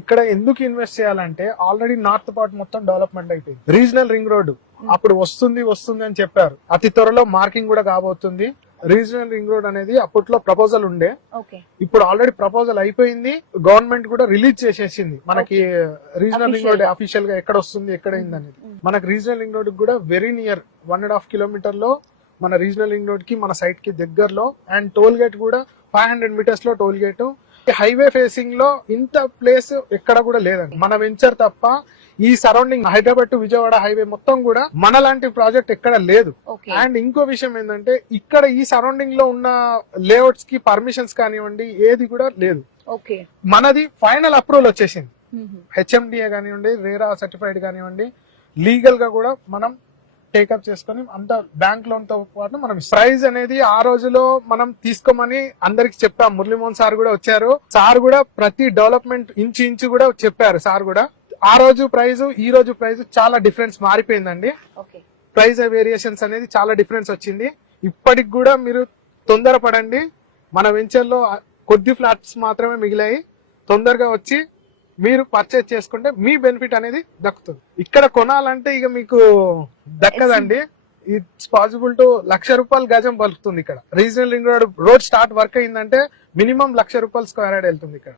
ఇక్కడ ఎందుకు ఇన్వెస్ట్ చేయాలంటే ఆల్రెడీ నార్త్ పార్ట్ మొత్తం డెవలప్మెంట్ అయిపోయింది. రీజనల్ రింగ్ రోడ్ అప్పుడు వస్తుంది అని చెప్పారు. అతి త్వరలో మార్కింగ్ కూడా కాబోతుంది. రీజనల్ రింగ్ రోడ్ అనేది అప్పట్లో ప్రపోజల్ ఉండే, ఇప్పుడు ఆల్రెడీ ప్రపోజల్ అయిపోయింది. గవర్నమెంట్ కూడా రిలీజ్ చేసేసింది మనకి రీజనల్ రింగ్ రోడ్ అఫీషియల్ గా ఎక్కడ వస్తుంది ఎక్కడ అయింది అనేది. మనకి రీజనల్ రింగ్ రోడ్ కూడా వెరీ నియర్ 1.5 కిలోమీటర్ లో మన రీజనల్ రింగ్ రోడ్ కి మన సైట్ కి దగ్గరలో. అండ్ టోల్ గేట్ కూడా 500 మీటర్స్ లో టోల్ గేట్. హైవే ఫేసింగ్ లో ఇంత ప్లేస్ ఎక్కడ కూడా లేదండి మన వెంచర్ తప్ప. ఈ surrounding Hyderabad to Vijayawada highway మొత్తం కూడా మన లాంటి ప్రాజెక్ట్ ఎక్కడ లేదు. అండ్ ఇంకో విషయం ఏంటంటే ఇక్కడ ఈ సరౌండింగ్ లో ఉన్న లేఅవుట్స్ కి పర్మిషన్స్ కానివ్వండి ఏది కూడా లేదు. మనది ఫైనల్ అప్రూవల్ వచ్చేసింది. హెచ్ఎండిఏ కానివ్వండి, రేరా సర్టిఫైడ్ కానివ్వండి, లీగల్ గా కూడా మనం టేకప్ చేసుకుని అంత బ్యాంక్ లోన్ తో పాటు మనం ప్రైజ్ అనేది ఆ రోజులో మనం తీసుకోమని అందరికి చెప్పాం. మురళీమోహన్ సార్ కూడా వచ్చారు. సార్ కూడా ప్రతి డెవలప్మెంట్ ఇంచు కూడా చెప్పారు. సార్ కూడా ఆ రోజు ప్రైజ్ ఈ రోజు ప్రైజ్ చాలా డిఫరెన్స్ మారిపోయిందండి. ప్రైజ్ వేరియేషన్స్ అనేది చాలా డిఫరెన్స్ వచ్చింది. ఇప్పటికి కూడా మీరు తొందరపడండి. మన వెంచర్ లో కొద్ది ఫ్లాట్స్ మాత్రమే మిగిలాయి. తొందరగా వచ్చి మీరు పర్చేజ్ చేసుకుంటే మీ బెనిఫిట్ అనేది దక్కుతుంది. ఇక్కడ కొనాలంటే ఇక మీకు దక్కదండి. ఇట్స్ పాసిబుల్ టు ₹1,00,000 గజం పలుకుతుంది ఇక్కడ. Regional ring road start work అయిందంటే మినిమం ₹1,00,000 స్క్వేర్ యార్డ్ వెళ్తుంది ఇక్కడ.